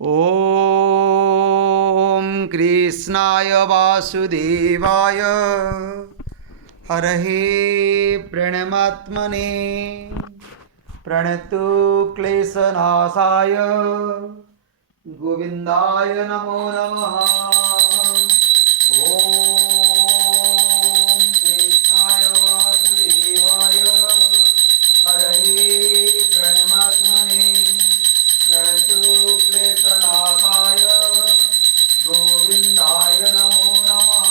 ॐ कृष्णाय वासुदेवाय हरहे प्रणमात्मने प्रणतो क्लेशनाशाय गोविन्दाय नमो नमः। ॐ कृष्णाय वासुदेवाय हरहे प्रणमात्मने प्रणतो क्लेशनाशाय गोविन्दाय नमो नमः।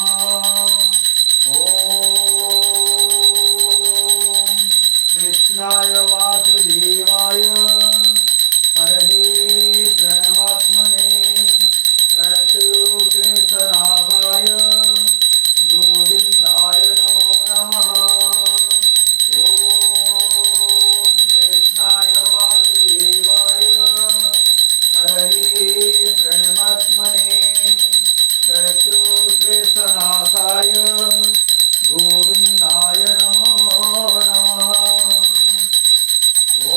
ॐ कृष्णाय वासुदेवाय हरहे प्रणमात्मने प्रणतो क्लेशनाशाय गोविन्दाय नमो नमः। ॐ कृष्णाय वासुदेवाय हरहे प्रणमात्मने प्रणतो क्लेशनाशाय गोविन्दाय नमो नमः। ॐ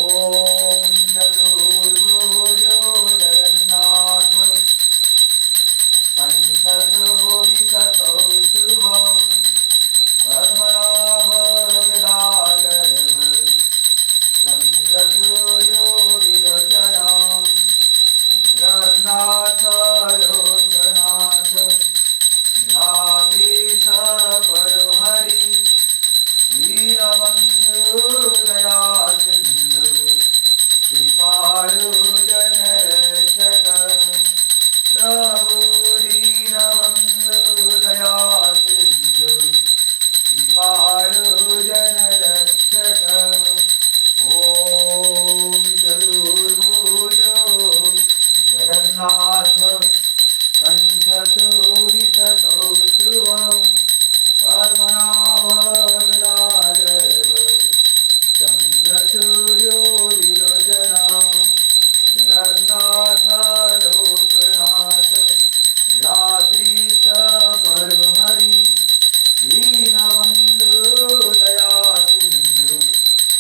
चतुर्भुजो जगन्नाथ पञ्चशोभितकौस्तुभः पद्मनाभविराजः चन्द्रसूर्यो विलोचनः जगन्नाथ लोकनाथ नीलाद्रिश परोहरि दीनबन्धु दयासिन्धु कृपालु जनरक्षक प्रभु दीनबन्धु दयासिन्धु कृपालु जनरक्षक। ॐ चतुर्भुजो जगन्नाथ कण्ठशोभितकौस्तुभः पद्मनाभविराजः चन्द्रसूर्यो विलोचनः जगन्नाथ लोकनाथ नीलाद्रिश परोहरि दीनबन्धु दयासिन्धु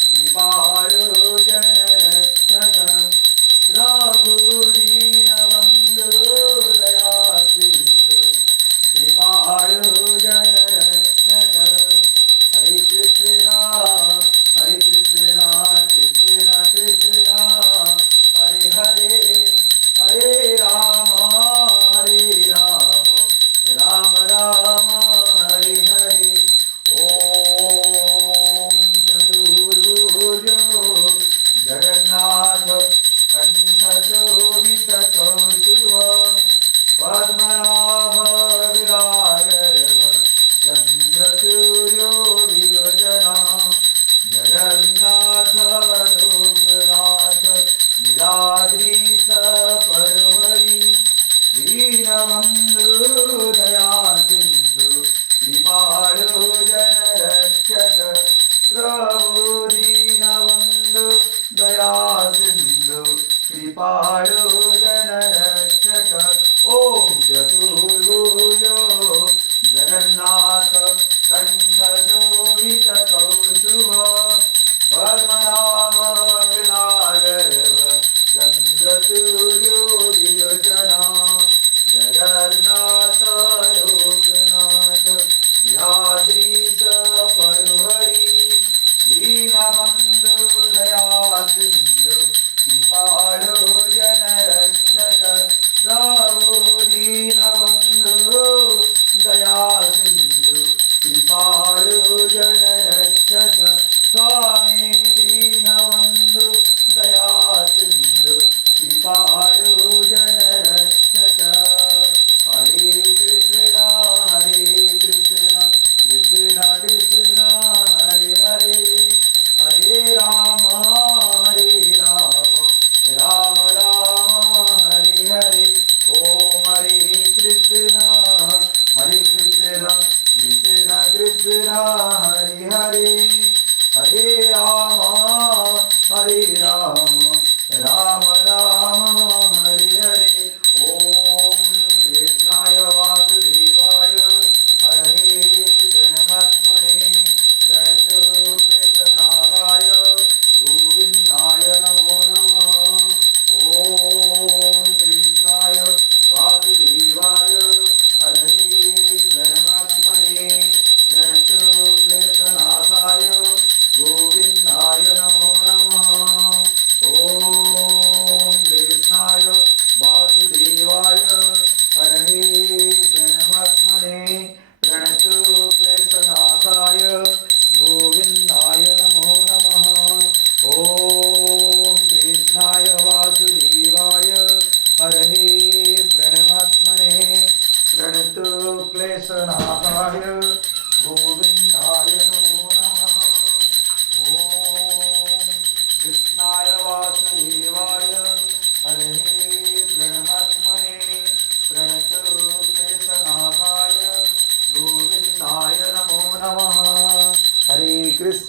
कृपालु जनरक्षक प्रभु दीनबन्धु दयासिन्धु कृपालु जनरक्षक। हरे कृष्णा कृष्ण कृष्ण हरे हरे हरे राम राम राम हरे हरे। ॐ चतुर्भुजो जगन्नाथ कण्ठशोभितकौस्तुभः पद्मनाभविराजः चन्द्रसूर्यो विलोचनः जगन्नाथ लोकनाथ नीलाद्रिश परोहरि दीनबन्धु दयासिन्धु कृपालु जनरक्षक प्रभु दीनबन्धु दयासिन्धु कृपालु जनरक्षक। ॐ चतुर्भुजो जगन्नाथ कण्ठशोभितकौस्तुभः पद्मनाभविराजः चन्द्रसूर्यो विलोचनः जगन्नाथ लोकनाथ नीलाद्रिश परोहरि दीनबन्धु दयासिन्धु कृपालु जनरक्षक।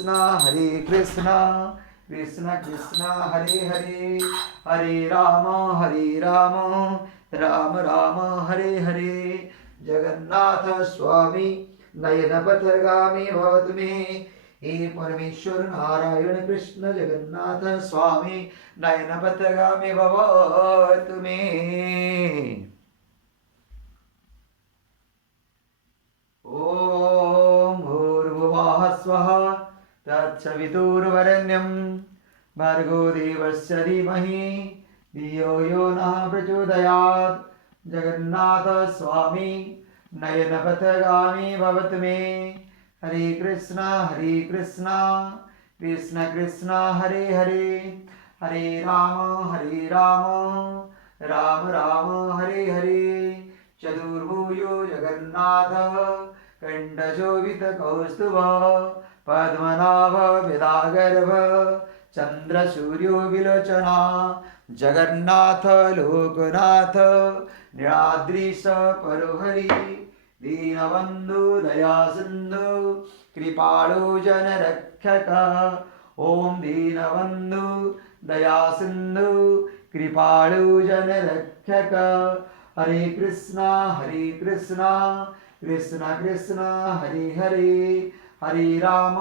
हरे कृष्णा कृष्ण कृष्ण हरे हरे हरे राम राम राम हरे हरे। जगन्नाथ स्वामी नयन पथगामी भवतु मे। हे परमेश्वर नारायण कृष्ण जगन्नाथ स्वामी नयन पथगामी भवतु मे। ॐ भूर्भुवः स्वः तत्सवितुर्वरेण्यं भर्गो देवस्य धीमहि धियो यो नः प्रचोदयात्। जगन्नाथ स्वामी नयनपथगामी भवतु मे। हरे कृष्णा कृष्ण कृष्ण हरे हरे हरे राम राम राम हरे हरे। चतुर्भुजो जगन्नाथ कण्ठशोभितकौस्तुभ पद्मनाभ विदागर्भ चन्द्रसूर्यो विलोचना। जगन्नाथ लोकनाथ नीलाद्रीश परोहरि दीनबन्धु दयासिन्धु कृपाळु जनरक्षक। ॐ दीनबन्धु दयासिन्धु कृपाळु जनरक्षक। हरे कृष्णा कृष्ण कृष्ण हरे हरे हरे राम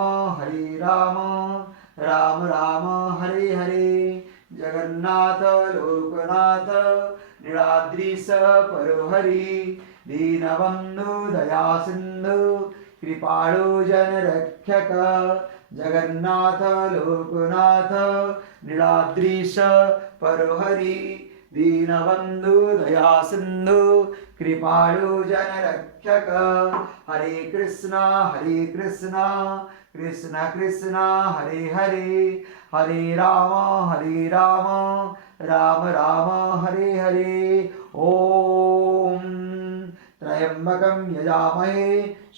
राम हरे हरे। जगन्नाथ लोकनाथ नीलाद्रीश परोहरि दीनबन्धु दयासिन्धु कृपाळु जनरक्षक। जगन्नाथ लोकनाथ नीलाद्रीश परोहरि दीनबन्धु दयासिन्धु कृपाळु जनरक्षक। हरे कृष्णा कृष्ण कृष्ण हरे हरे हरे राम राम हरे हरे। ॐ त्र्यम्बकं यजामहे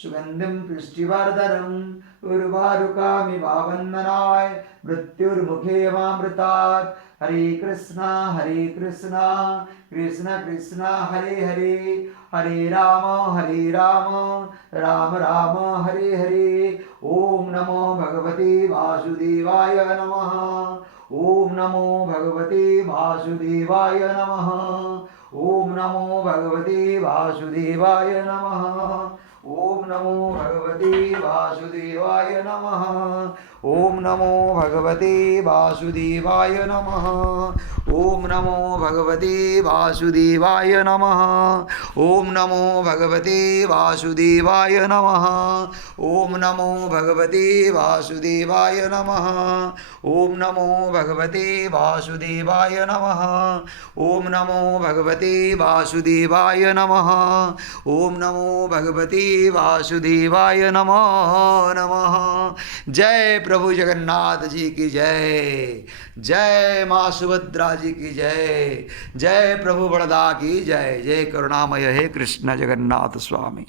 सुगन्धिं पुष्टिवर्धनम् उर्वारुकामिव वन्दनाय मृत्युर्मुखे मामृतात्। हरे कृष्णा कृष्ण कृष्ण हरे हरे हरे राम राम हरे हरे। ॐ नमो भगवते वासुदेवाय नमः। ॐ नमो भगवते वासुदेवाय नमः। ॐ नमो भगवते वासुदेवाय नमः। ॐ नमो भगवते वासुदेवाय नमः। ॐ नमो भगवते वासुदेवाय नमः। ॐ नमो भगवते वासुदेवाय नमः। ॐ नमो भगवते वासुदेवाय नमः। ॐ नमो भगवते वासुदेवाय नमः। ॐ नमो भगवते वासुदेवाय नमः। ॐ नमो भगवते वासुदेवाय नमः। ॐ नमो भगवते वासुदेवाय नमः। जय प्रभु जगन्नाथ जी की जय। जय माँ सुभद्रा जी की जय। जय प्रभु बड़दा की जय। जय करुणामय हे कृष्ण जगन्नाथ स्वामी।